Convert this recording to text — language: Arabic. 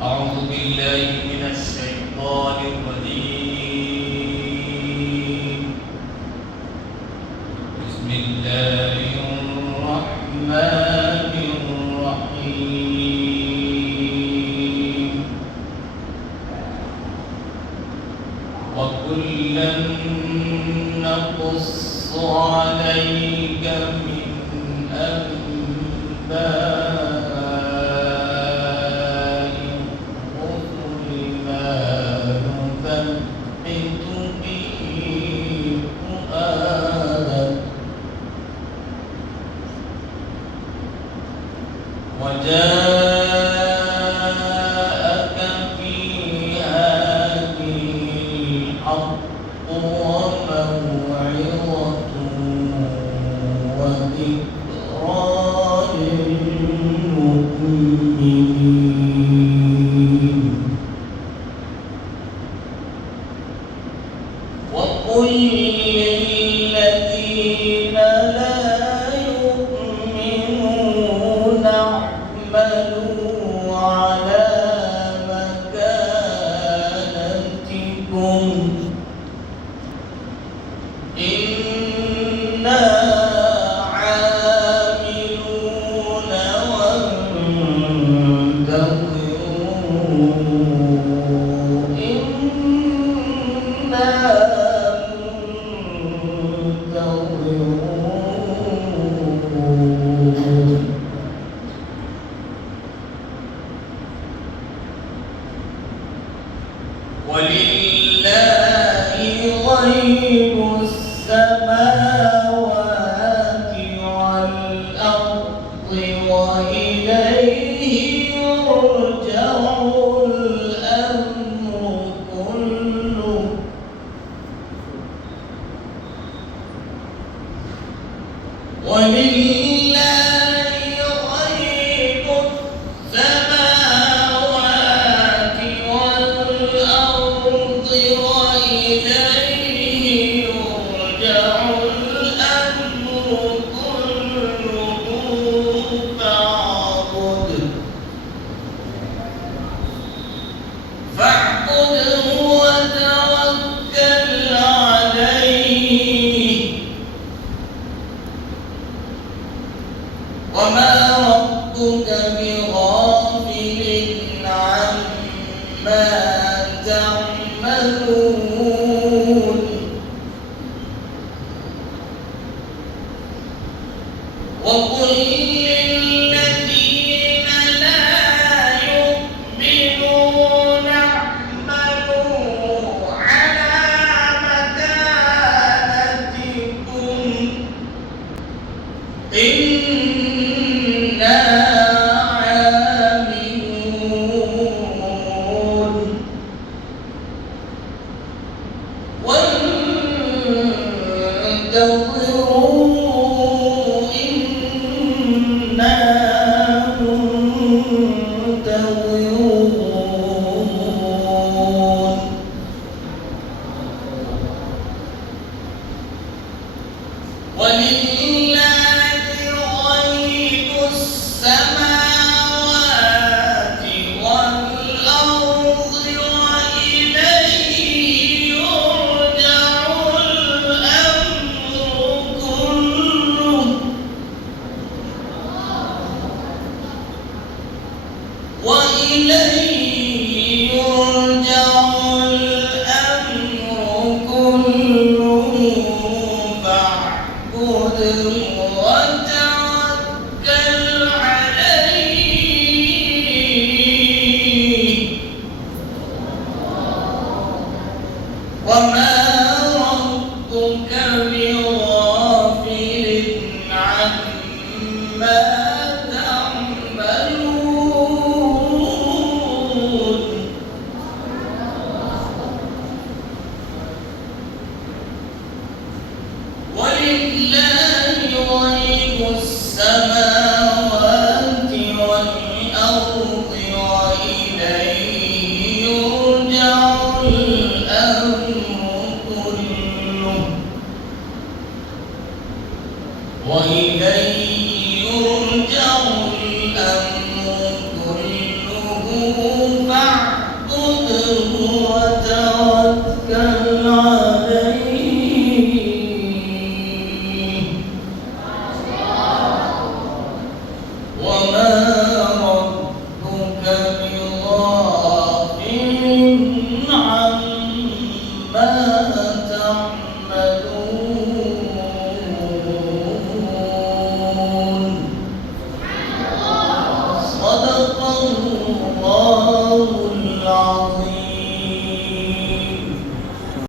أعوذ بالله من الشيطان الرجيم. بسم الله الرحمن الرحيم. وكلا نقص عليك من أنباء الرسل ما نثبت به فؤادك وجاءك في هذه الحق وموعظة وذكرى للمؤمنين. وقل للذين لا يؤمنون اعملوا على مكانتكم إنا عاملون وانتظروا إنا منتظرون. ولله غيب السماوات والأرض وإليه يرجع الأمر كله. ولله غيب السماوات والأرض وإليه يرجع الأمر كله فاعبده وتوكل عليه وما ربك بغافل عما تعملون. وقل للذين لا يؤمنون اعملوا على مكانتكم إنا عاملون وانتظروا إنا منتظرون. ولله غيب السماوات والأرض وإليه يرجع الأمر كله وإليه يرجع الأمر كله فاعبده وتوكل عليه وما ربك بغافل عما تعملون. ولله غيب السماوات والأرض وإليه يرجع الأمر كله وإليه يرجع الأمر كله